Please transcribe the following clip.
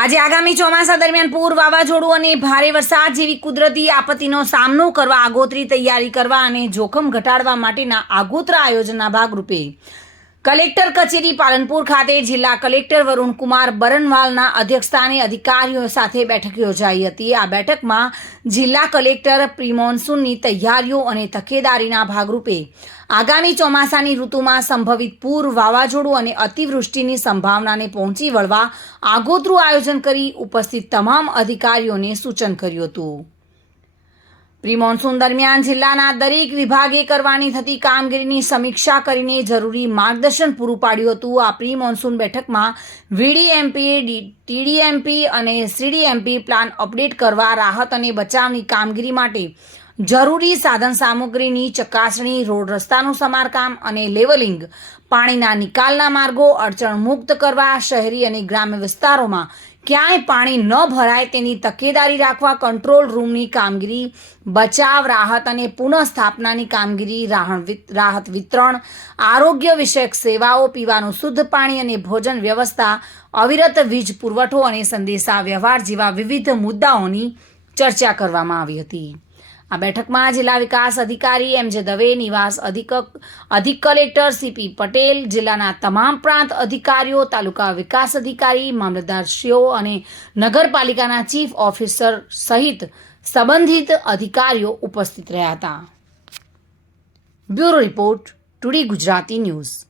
આજે આગામી ચોમાસા દરમિયાન પૂર વાવાઝોડું અને ભારે વરસાદ જેવી કુદરતી આપત્તિનો સામનો કરવા આગોતરી તૈયારી કરવા અને જોખમ ઘટાડવા માટેના આગોતરા આયોજનના ભાગરૂપે કલેક્ટર કચેરી પાલનપુર ખાતે જિલ્લા કલેક્ટર વરુણકુમાર બરનવાલના અધ્યક્ષસ્થાને અધિકારીઓ સાથે બેઠક યોજાઈ હતી. આ બેઠકમાં જિલ્લા કલેક્ટર પ્રિમોન્સૂનની તૈયારીઓ અને તકેદારીના ભાગરૂપે આગામી ચોમાસાની ઋતુમાં સંભવિત પૂર વાવાઝોડું અને અતિવૃષ્ટિની સંભાવનાને પહોંચી વળવા આગોતરું આયોજન કરી ઉપસ્થિત તમામ અધિકારીઓને સૂચન કર્યું હતું. પ્રી મોન્સૂન દરમિયાન જિલ્લાના દરેક વિભાગે કરવાની થતી કામગીરીની સમીક્ષા કરીને જરૂરી માર્ગદર્શન પૂરું પાડ્યું હતું. આ પ્રી મોન્સૂન બેઠકમાં વીડીએમપી ટીડીએમપી અને સીડીએમપી પ્લાન અપડેટ કરવા, રાહત અને બચાવની કામગીરી માટે જરૂરી સાધન સામગ્રીની ચકાસણી, રોડ રસ્તાનું સમારકામ અને લેવલિંગ, પાણીના નિકાલના માર્ગો અડચણ મુક્ત કરવા, શહેરી અને ગ્રામ્ય વિસ્તારોમાં ક્યાંય પાણી ન ભરાય તેની તકેદારી રાખવા, કંટ્રોલ રૂમની કામગીરી, બચાવ, રાહત અને પુનઃસ્થાપનાની કામગીરી રાહત વિતરણ, આરોગ્ય વિષયક સેવાઓ, પીવાનું શુદ્ધ પાણી અને ભોજન વ્યવસ્થા, અવિરત વીજ પુરવઠો અને સંદેશા વ્યવહાર જેવા વિવિધ મુદ્દાઓની ચર્ચા કરવામાં આવી હતી. આ બેઠકમાં જિલ્લા વિકાસ અધિકારી એમ જે દવે, નિવાસ અધિક અધિક કલેક્ટર સીપી પટેલ, જિલ્લાના તમામ પ્રાંત અધિકારીઓ, તાલુકા વિકાસ અધિકારી, મામલતદારશ્રીઓ અને નગરપાલિકાના ચીફ ઓફિસર સહિત સંબંધિત અધિકારીઓ ઉપસ્થિત રહ્યા હતા. Bureau report, today Gujarati news.